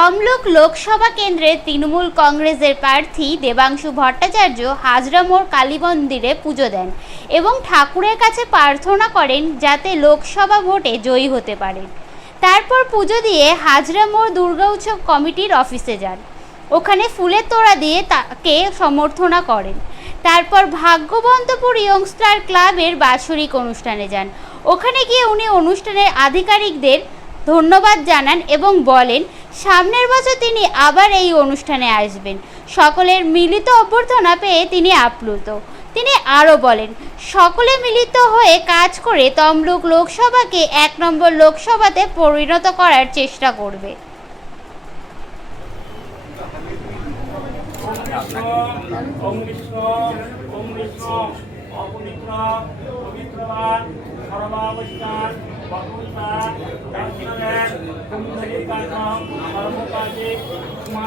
তমলুক লোকসভা কেন্দ্রের তৃণমূল কংগ্রেসের প্রার্থী দেবাংশু ভট্টাচার্য হাজরা মোড় কালী মন্দিরে পুজো দেন এবং ঠাকুরের কাছে প্রার্থনা করেন যাতে লোকসভা ভোটে জয়ী হতে পারেন তারপর পুজো দিয়ে হাজরা মোড় দুর্গা উৎসব কমিটির অফিসে যান। ওখানে ফুলের তোড়া দিয়ে তাকে সমর্থনা করেন। তারপর ভাগ্যবন্তপুর ইয়ংস্টার ক্লাবের বাৎসরিক অনুষ্ঠানে যান। ওখানে গিয়ে উনি অনুষ্ঠানের আধিকারিকদের ধন্যবাদ জানান এবং বলেন সামনের বছর তিনি আবার এই অনুষ্ঠানে আসবেন সকলের মিলিত অভ্যর্থনা পেয়ে তিনি আপ্লুত তিনি আরও বলেন সকলে মিলিত হয়ে কাজ করে তমলুক লোকসভাকে এক নম্বর লোকসভাতে পরিণত করার চেষ্টা করবে পবিত্রবান সর্বাবস্থান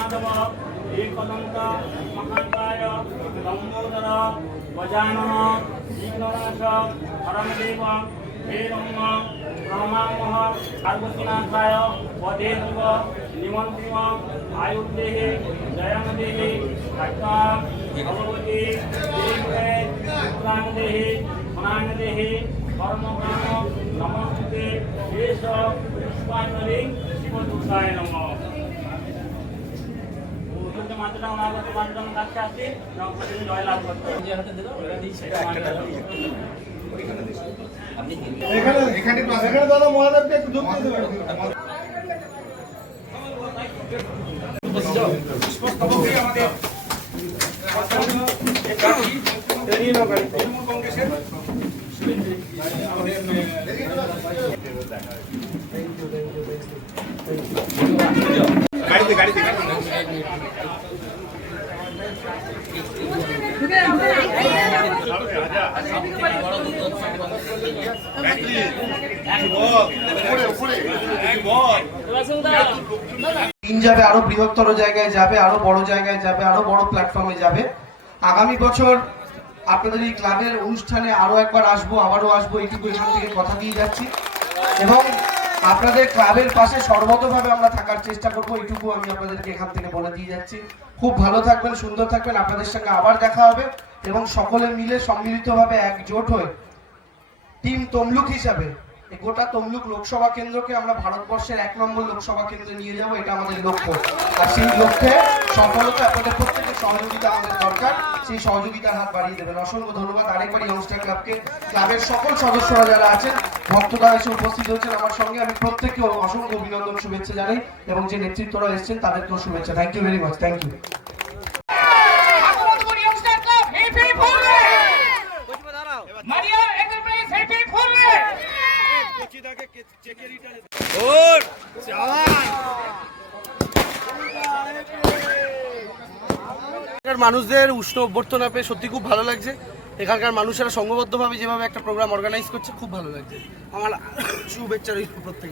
মাধব একদন্ত মহাকায় লম্বোদর গজানন বিঘ্ননাশ হরমদেব হে রম্ম প্রণমামহ পার্বতীনাথায় পদে দেব নিমন্ত্রিম আয়ুর্দেহে জয়মদেহে ভক্তাম ভগবতী দেহে পুরাণদেহে পুরাণদেহে কর্মকাম নমস্তে এষ পুষ্পাঞ্জলি শিবদূতায় এখানে এখানে দাদা মহাদেবকে একটু ঢুকতে দেবেন গাড়িতে যাবে, আরও বৃহত্তর জায়গায় যাবে, আরও বড় জায়গায় যাবে, আরও বড় প্ল্যাটফর্মে যাবে। আগামী বছর আপনাদের এই ক্লাবের অনুষ্ঠানে আরও একবার আসব, আবারও আসব, এইটুকু এখান থেকে কথা দিয়ে যাচ্ছি। এবং আপনাদের ক্লাবের পাশে সর্বতভাবে আমরা থাকার চেষ্টা করব, এইটুকু আমি আপনাদেরকে এখান থেকে বলে দিয়ে যাচ্ছি। খুব ভালো থাকবেন, সুন্দর থাকবেন, আপনাদের সঙ্গে আবার দেখা হবে এবং সকলে মিলে সম্মিলিতভাবে একজোট হয়ে টিম তমলুক হিসাবে গোটা তমলুক লোকসভা কেন্দ্রকে আমরা ভারতবর্ষের এক নম্বর লোকসভা কেন্দ্রে নিয়ে যাব, এটা আমাদের লক্ষ্য। আর সেই লক্ষ্যে সফলতা আপনাদের প্রত্যেকের সহযোগিতা আমাদের দরকার, সেই সহযোগিতার হাত বাড়িয়ে দেবেন। অসংখ্য ধন্যবাদ আরেকবার ইয়ংস্টার ক্লাবকে। ক্লাবের সকল সদস্যরা যারা আছেন ভক্তরা এসে উপস্থিত হয়েছেন আমার সঙ্গে। আমি প্রত্যেককে অসংখ্য অভিনন্দন, শুভেচ্ছা জানাই এবং যে নেতৃত্বরা এসেছেন তাদেরকেও শুভেচ্ছা। Thank you very much thank you এখানকার মানুষদের উষ্ণ অভ্যর্থনা পেয়ে সত্যি খুব ভালো লাগছে। এখানকার মানুষেরা সংঘবদ্ধভাবে যেভাবে একটা প্রোগ্রাম অর্গানাইজ করছে, খুব ভালো লাগছে। আমার শুভেচ্ছা রইল প্রত্যেকে